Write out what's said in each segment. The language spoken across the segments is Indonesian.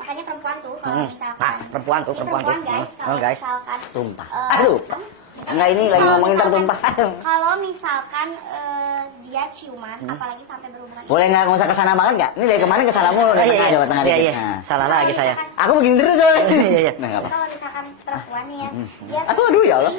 Makanya perempuan tuh kalau misalkan perempuan tuh. guys, kalau misalkan tumpah. Aduh. Enggak, ini lagi ngomongin tertumpah. Kalau misalkan dia ciuman, apalagi sampai berhubungan. Boleh nggak usah kesana banget nggak? Ini dari kemarin kesana mulu, dari tengah Jawa Tengah dikit. Iya. Salah lagi saya. Aku begini terus soalnya. Iya. Nah, nggak apa. Kalau misalkan perempuan nih ya, dia Aduh, ya Allah.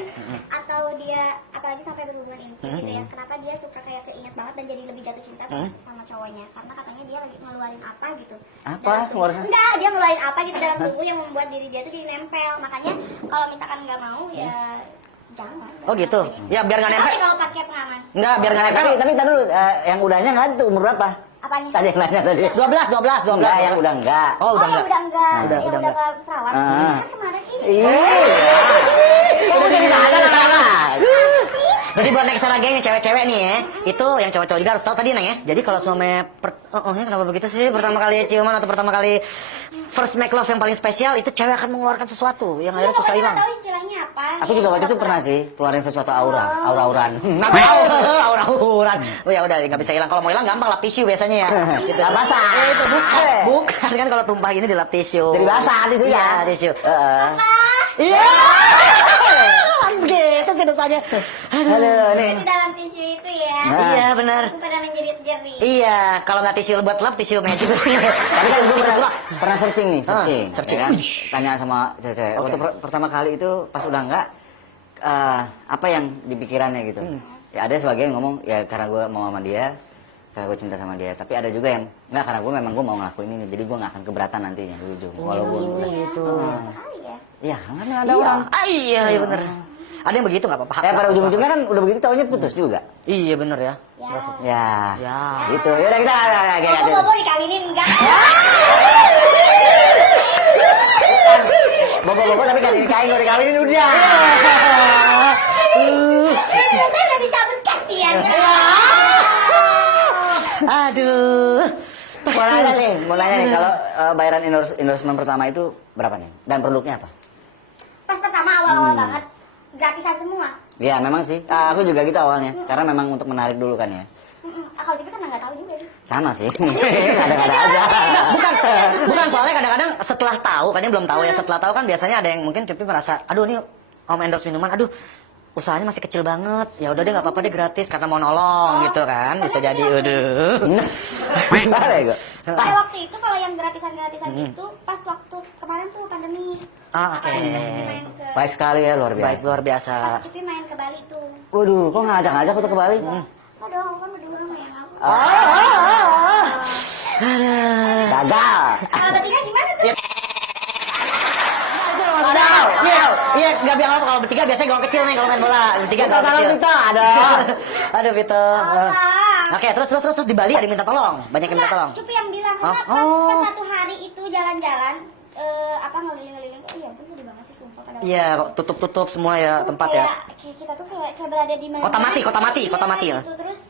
atau dia apalagi sampai berhubungan intim gitu ya. Kenapa dia suka kayak keinget banget dan jadi lebih jatuh cinta sama cowoknya? Karena katanya dia lagi ngeluarin apa gitu. Apa? Ngeluarin? Enggak, dia ngeluarin apa gitu dalam tubuh yang membuat diri dia tuh jadi nempel. Makanya kalau misalkan nggak mau ya jangan. Oh gitu. Ya biar nggak nempel. Tapi kalau pakai pengaman. Enggak, biar nggak nempel. Tapi tar dulu, yang udahnya nggak ada tuh umur berapa? Apanya? Tadi yang nanya tadi. 12. Enggak, yang udah enggak. Oh, udah enggak. Udah enggak. Udah Yang enggak. udah perawat. Kan kemarin ini. Iya. Udah jadi nada lama-lama. Jadi buat next geng yang cewek-cewek nih ya, itu yang cowok-cowok juga harus tahu tadi Neng ya. Jadi kalau semuanya ya kenapa begitu sih? Pertama kali ciuman atau pertama kali first make love yang paling spesial itu cewek akan mengeluarkan sesuatu yang akhirnya susah hilang. Nggak tahu istilahnya apa. Aku juga waktu itu pernah sih keluarin sesuatu aura-auran. Aura-auran. Oh ya udah nggak bisa hilang. Kalau mau hilang gampang lap tisu biasanya ya. Gitu. Lap basah. Itu bukan kan kalau tumpah gini dilap tisu. Jadi basah tisu ya. Iya, tisu. Iya. Harus begitu sih dosanya. Halo, nih. Di dalam tisu itu ya. Iya benar. Pada menjerit-jerit. Iya, kalau nggak tisu buat lap, tisu magic. Tapi kan gue pernah searching nih, searching. Ya kan? Tanya sama cewek-cewek. Waktu pertama kali itu pas udah enggak, apa yang di pikirannya gitu. Ya ada sebagian ngomong, ya karena gue mau sama dia, karena gue cinta sama dia. Tapi ada juga yang, enggak karena gue memang gue mau ngelakuin ini, jadi gue nggak akan keberatan nantinya di ujung. Walaupun Gitu. Sekali ya. ya kan ada orang. Iya bener. Ada yang begitu nggak apa-apa. Ya pada ujung-ujungnya kan udah begitu taunya putus juga. Iya bener ya. Ya. Gitu. Ya udah kita Bobo dikawinin enggak? Bobo tapi kan dikawinin udah. Saya udah dicabut kasihan. Aduh. Mau nanya nih kalau bayaran endorsement pertama itu berapa nih? Dan produknya apa? Pas pertama awal-awal banget gratisan semua. Ya memang sih, aku juga gitu awalnya. Karena memang untuk menarik dulu kan ya. Kalau juga kan nggak tahu juga sih. Sama sih, kadang-kadang aja. Bukan soalnya kadang-kadang setelah tahu, kan ini belum tahu ya. Setelah tahu kan biasanya ada yang mungkin Cupi merasa, aduh nih om endorse minuman, aduh usahanya masih kecil banget. Ya udah deh nggak apa-apa deh gratis karena mau nolong gitu kan. Bisa jadi aduh. Kayak waktu itu kalau yang gratisan-gratisan itu pas waktu kemarin tuh pandemi. Oke. Main ke Baik sekali ya, luar biasa. Baik luar pas biasa. Cupi main ke Bali tuh. Waduh, kok ngajak-ngajak aku tuh ke Bali? Oh dong, kan berdua sama yang aku. Gagal. Kalau bertiga gimana tuh? Iya, nggak bilang apa kalau bertiga biasanya gawang kecil nih kalau main bola. Bertiga gawang kecil. Vito ada. Aduh Vito. Oke, terus di Bali ada yang minta tolong. Banyak yang minta tolong. Cupi yang bilang karena pas satu hari itu jalan-jalan ngeliling-ngeliling. Oh iya, aku sedih banget sih sumpah pada. Iya, tutup semua ya tempat ya. Kayak kita tuh kayak berada di mana? Kota mati ya. Gitu. Terus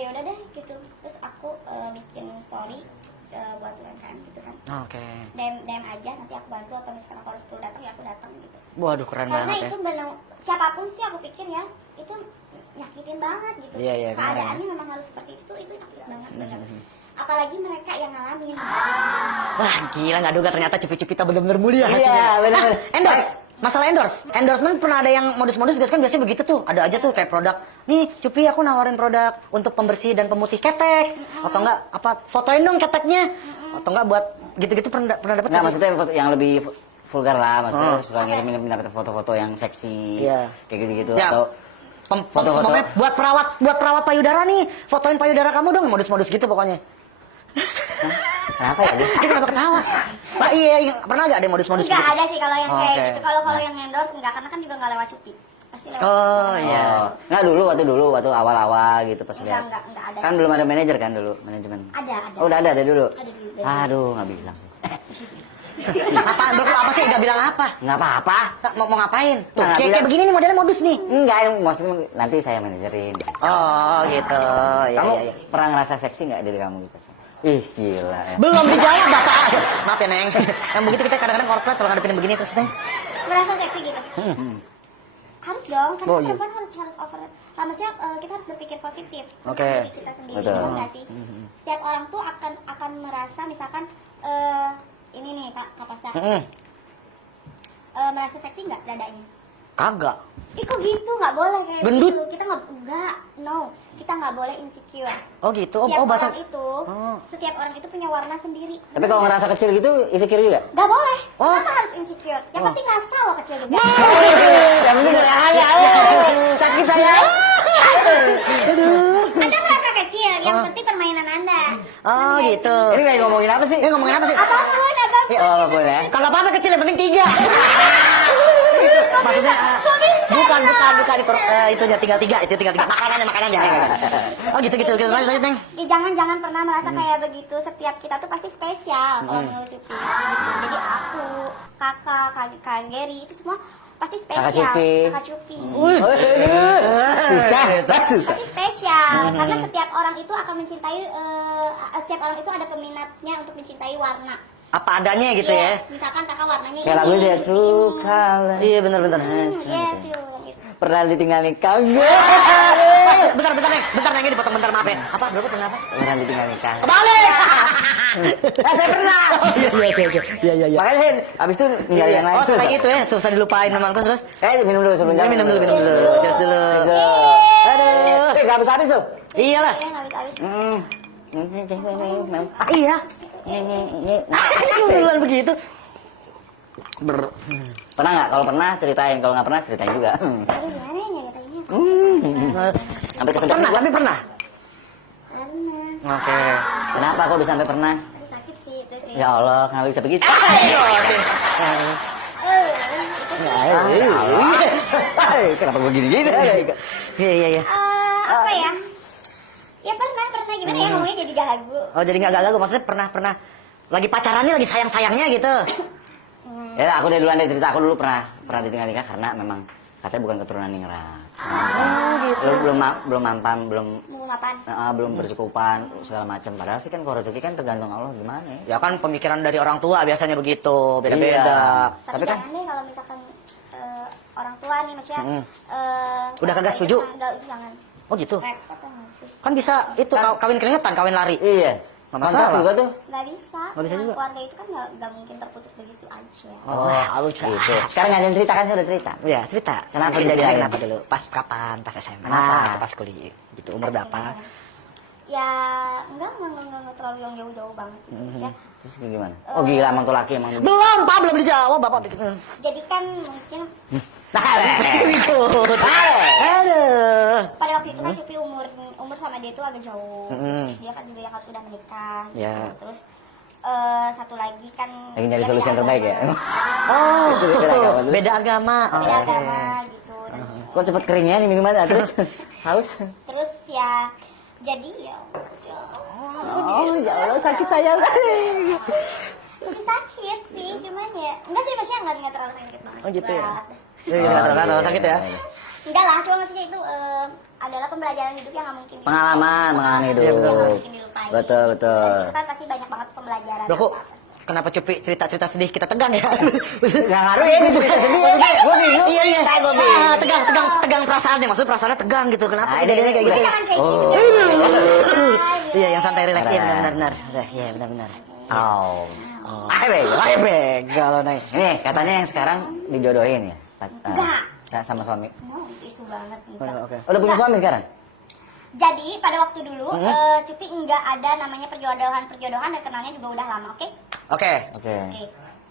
ya udah deh gitu. Terus aku bikin story buat UMKM gitu kan. Oke. DM aja nanti aku bantu atau misalkan aku harus perlu datang ya aku datang gitu. Waduh keren Karena banget ya. itu benar siapapun sih aku pikir ya itu nyakitin banget gitu. Iya, Keadaannya memang harus seperti itu sakit banget benar. Apalagi mereka yang ngalamin. Wah gila nggak duga ternyata Cupi-Cupi kita bener-bener mulia. Iya, benar. Endorse. Masalah endorsement pernah ada yang modus-modus guys kan biasanya begitu tuh. Ada aja tuh kayak produk. Nih Cupi aku nawarin produk untuk pembersih dan pemutih ketek. Atau enggak apa fotoin dong keteknya. Atau enggak buat gitu-gitu pernah dapat. Nggak, maksudnya yang lebih vulgar lah, maksudnya suka ngirim minta foto-foto yang seksi. Iya. Kayak gitu-gitu Ya. atau foto-foto buat perawat payudara nih. Fotoin payudara kamu dong modus-modus gitu pokoknya. kenapa ya? Dia kenapa ketawa? Pak iya, pernah nggak ada modus-modus Enggak begitu? ada sih kalau yang kayak Oke. gitu. Kalau yang endorse enggak karena kan juga enggak lewat Cupi. Pasti lewat. Oh iya. Nggak dulu waktu awal-awal gitu pas lihat. Enggak ada. Kan belum ada manajer kan dulu, manajemen. Ada. Oh, udah ada dulu. Ada dulu. Aduh, nggak bilang sih. Apaan bro? Apa sih? Nggak bilang apa? Nggak apa-apa. Mau ngapain? Tuh, Nggak kayak bilang. begini nih modelnya modus nih. Enggak, maksudnya nanti saya manajerin. Oh gitu. Ya, Kamu ya. pernah ngerasa seksi nggak diri kamu gitu? Ih, gila ya. Belum dijawab bapak. Maaf ya Neng. Yang begitu kita kadang-kadang korslet kalau ngadepin yang begini terus Neng. Merasa seksi gitu. Harus dong, karena Oh, iya. perempuan harus over. Maksudnya kita harus berpikir positif. Oke. Tentang diri kita sendiri, Betul. benar nggak sih? Setiap orang tuh akan merasa misalkan ini nih nih Kak Pasha. Mm-mm. Merasa seksi nggak dadanya? Kagak. Ih kok gitu, nggak boleh kayak Gendut? gitu. Kita nggak, no. Kita nggak boleh insecure. Oh gitu. Setiap bahasa. orang itu, Oh. setiap orang itu punya warna sendiri. Tapi kalau ngerasa kecil gitu, insecure juga? Nggak boleh. Oh. Kenapa harus insecure? Yang penting rasa lo kecil juga. Yang penting Sakit saya. Anda merasa kecil, yang penting permainan Anda. Oh Ngerti? gitu. Ini lagi ngomongin apa sih? Ini ngomongin apa sih? Apapun. Ya, Oh, apa boleh? Kagak apa-apa kecil, yang penting 3. Maksudnya bukan itunya tinggal 3, itu tinggal 3. Makanannya. Oh gitu. Lanjut, Neng. Ya, jangan pernah merasa kayak begitu. Setiap kita tuh pasti spesial kalau menurut Cupi. Gitu. Jadi aku, Kak Gary itu semua pasti spesial. Kakak Cupi. Susah. Pasti spesial karena setiap orang itu akan mencintai setiap orang itu ada peminatnya untuk mencintai warna. Apa adanya gitu ya. Yes, misalkan kakak warnanya Kayak lagu dia True Color. Iya benar. Yes, yang itu. Pernah ditinggalin kagak? Bentar Neng, ini dipotong bentar, maaf ya. Apa berapa pernah apa? Pernah ditinggalin kagak? Kebalik. Saya pernah. Iya. Makanya Hen, abis itu ninggalin yang lain. Oh, sampai gitu ya, susah dilupain memangku terus. Minum dulu sebelum Ya, minum dulu. Cheers dulu. Aduh. Gak habis-habis tuh. Iyalah. Iya, nggak habis-habis. Iya. Duluan begitu. Pernah nggak? Kalau pernah ceritain, kalau nggak pernah ceritain juga. Aduh, gimana ya nyeritainnya? Sampai kesedot. Tapi pernah. Karena Oke. Kenapa kok bisa sampai pernah? aduh, sakit sih itu sih. Ya Allah, kenapa bisa begitu? Kenapa gue gini-gini? Iya. Apa ya? Ya pernah gimana ya ngomongnya jadi gagu. Oh, jadi nggak gagal, maksudnya pernah lagi pacarannya lagi sayang-sayangnya gitu. Ya, aku dari duluan deh cerita. Aku dulu pernah ditinggal nikah karena memang katanya bukan keturunan ningrat. Belum mampan, belum bercukupan segala macam. Padahal sih kan kalau rezeki kan tergantung Allah gimana ya. Ya kan pemikiran dari orang tua biasanya begitu, beda-beda. Tapi Tapi kan jangan deh kalau misalkan orang tua nih maksudnya Udah kagak setuju? Jangan. Oh gitu. Repot nggak sih? Kan bisa itu kawin keringetan, kawin lari. iya. Nggak Kontrak masalah. juga tuh. Nggak bisa. Nggak bisa Nah, juga. keluarga itu kan nggak mungkin terputus begitu aja. Oh, halus Gitu. Sekarang nggak ada yang cerita kan, saya udah cerita. Ya, cerita. Kenapa Kejadiannya dijagain? kenapa dulu? Pas kapan? Pas SMA Kenapa? atau pas kuliah? Gitu, umur berapa? Ya enggak terlalu yang jauh-jauh banget ya. Terus gimana? Oh gila, emang tuh laki emang. Belum, Pak, belum dijawab, Bapak. Jadi kan mungkin Ikut. Aduh. pada waktu itu kan Cupi umur sama dia itu agak jauh. Dia kan juga yang harus sudah menikah. Gitu. Ya. Terus satu lagi kan Lagi nyari dia solusi yang beda terbaik ya. agama. Oh, Beda agama. Beda agama gitu. Dan, Kok cepet keringnya nih minumannya terus haus. terus ya jadi ya Oh ya Allah sakit saya. masih sakit sih, cuman ya enggak sih maksudnya enggak terlalu sakit banget. Oh, gitu ya? Berat. Iya, terlalu sakit ya. Enggak lah, cuma maksudnya itu adalah pembelajaran hidup yang nggak mungkin Pengalaman hidup. Iya, betul. nggak mungkin dilupain. Betul. Dari situ kan pasti banyak banget pembelajaran. Loh, kok kenapa Cupi cerita-cerita sedih kita tegang ya? Nggak ngaruh ya, ini bukan sedih ya. Gue bingung. Iya. Gue bingung. Tegang perasaannya. Maksudnya perasaannya tegang gitu. Kenapa Ah, kejadiannya kayak gitu? Jangan kayak gitu. Iya, yang santai relax. Iya, benar-benar. Iya, benar-benar. Oh. Bebek kalau naik. Ini katanya yang sekarang dijodohin ya? Enggak. Sama suami. Mau isu banget enggak. Oke. Udah punya suami sekarang? Jadi pada waktu dulu Cupi enggak ada namanya perjodohan dan kenalnya juga udah lama, oke? Oke. Oke. Oke.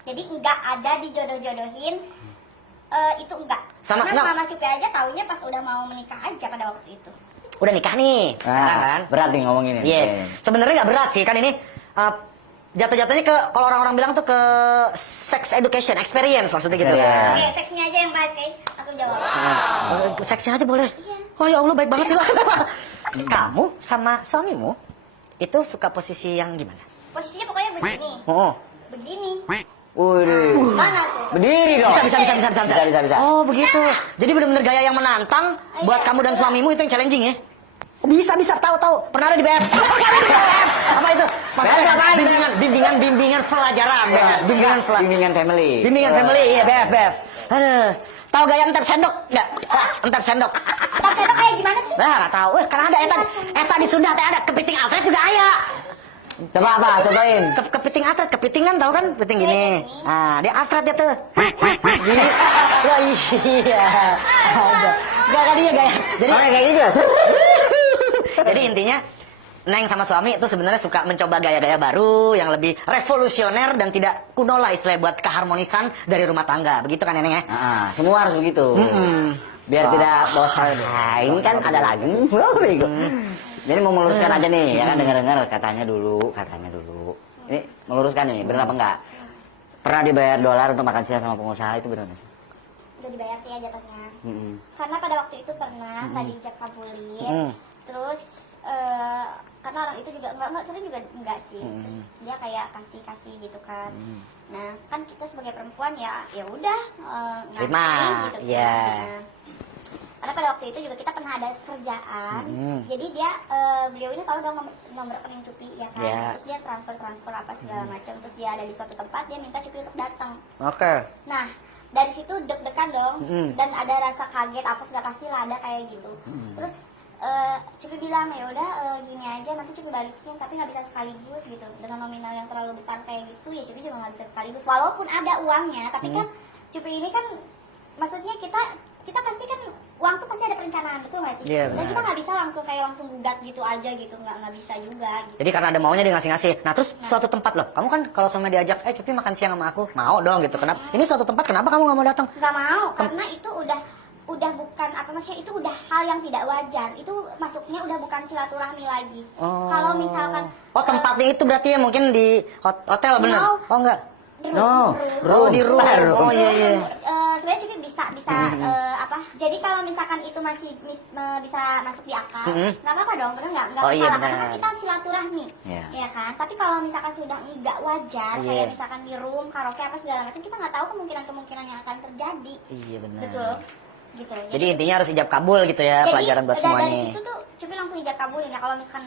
Jadi enggak ada dijodoh-jodohin itu enggak. Sama- Karena enggak. Mama Cupi aja taunya pas udah mau menikah aja pada waktu itu. Udah nikah nih sekarang kan? Berat nih ngomongin ini. Iya. Sebenarnya nggak berat sih kan ini jatuh-jatuhnya ke kalau orang-orang bilang tuh ke sex education experience maksudnya gitu kan. Oke, seksnya aja yang bahas, kayak aku jawab. Seksnya aja boleh. Oh ya Allah baik banget sih lo. Kamu sama suamimu itu suka posisi yang gimana? Posisinya pokoknya begini. Oh. Begini. Wih. Mana tuh? Berdiri dong. Bisa. Oh begitu. Jadi benar-benar gaya yang menantang buat kamu dan suamimu itu yang challenging ya? Oh, bisa tahu. Pernah ada di BF. Apa itu? Maksudnya bimbingan pelajaran. Bimbingan family. Bimbingan family, iya BF. Aduh. Tahu gaya entep sendok enggak? Entep sendok. Tapi kayak gimana sih? Nah, enggak tahu. Kan ada eta di Sunda teh ada kepiting Alfred juga aya. Coba apa? Cobain. Kepiting atlet, kepiting kan tahu kan? Kepiting gini. Ah, dia atlet dia tuh. Gini. Wah iya. Ada. Gak kan dia gaya. Jadi kayak gitu. jadi intinya Neng sama suami itu sebenarnya suka mencoba gaya-gaya baru yang lebih revolusioner dan tidak kuno lah istilahnya buat keharmonisan dari rumah tangga. Begitu kan Neng ya? Semua harus begitu. Biar tidak bosan. Nah, ini kan ada lagi. Jadi mau meluruskan aja nih, ya kan dengar-dengar katanya dulu. Ini meluruskan nih, benar apa enggak? Pernah dibayar dolar untuk makan siang sama pengusaha itu benar nggak sih? Udah dibayar sih ya jatuhnya. Karena pada waktu itu pernah tadi ijab kabulin. Terus karena orang itu juga enggak sering juga enggak sih. Terus dia kayak kasih gitu kan. Nah, kan kita sebagai perempuan ya udah Terima, gitu ya. kan. Karena pada waktu itu juga kita pernah ada kerjaan. Jadi dia beliau ini tahu dong nomor rekening Cupi ya kan. Ya. Terus dia transfer apa segala macam. Terus dia ada di suatu tempat, dia minta Cupi untuk datang. Oke. Nah, dari situ deg-degan dong, dan ada rasa kaget apa sudah pasti lah ada kayak gitu. Terus Cupi bilang ya udah gini aja nanti Cupi balikin, tapi nggak bisa sekaligus gitu dengan nominal yang terlalu besar kayak gitu ya Cupi juga nggak bisa sekaligus walaupun ada uangnya, tapi kan Cupi ini kan maksudnya kita pasti kan uang tuh pasti ada perencanaan, betul nggak sih? Iya, Dan benar. kita nggak bisa langsung gugat gitu aja gitu, nggak bisa juga gitu. Jadi karena ada maunya dia ngasih-ngasih. Nah terus suatu tempat loh, kamu kan kalau sama diajak, Cupi makan siang sama aku, mau dong gitu. Kenapa? Ini suatu tempat, kenapa kamu nggak mau datang? Nggak mau, karena itu udah bukan apa maksudnya, itu udah hal yang tidak wajar. Itu masuknya udah bukan silaturahmi lagi. Kalau misalkan tempatnya itu berarti ya mungkin di hotel bener? No. Oh enggak. Di room. Oh iya. Sebenarnya Cupi bisa apa? Jadi kalau misalkan itu masih bisa masuk di akal, nggak apa-apa dong, bener nggak? Nggak Oh, iya, masalah, karena benar. kan kita silaturahmi, Iya. ya kan? Tapi kalau misalkan sudah nggak wajar, Iya. kayak misalkan di room, karaoke apa segala macam, kita nggak tahu kemungkinan yang akan terjadi. Iya benar. Betul, gitu. Jadi intinya harus ijab kabul gitu ya, pelajaran buat semua dari nih. situ tuh Cupi langsung ijab kabulin ya. Kalau misalkan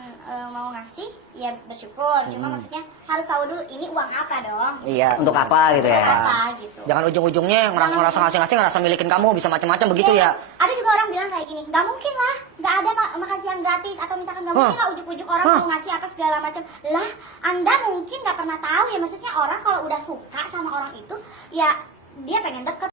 mau ngasih, ya bersyukur. Cuma maksudnya harus tahu dulu ini uang apa dong. Iya. Untuk apa gitu ya? Untuk apa gitu. Jangan ujung-ujungnya ngerasa ngasih-ngasih, ngerasa milikin kamu, bisa macam-macam begitu ya. Ada juga orang bilang kayak gini, nggak mungkin lah, nggak ada makan siang gratis, atau misalkan nggak mungkin lah ujuk-ujuk orang mau ngasih apa segala macam. Lah, Anda mungkin nggak pernah tahu ya, maksudnya orang kalau udah suka sama orang itu, ya dia pengen deket.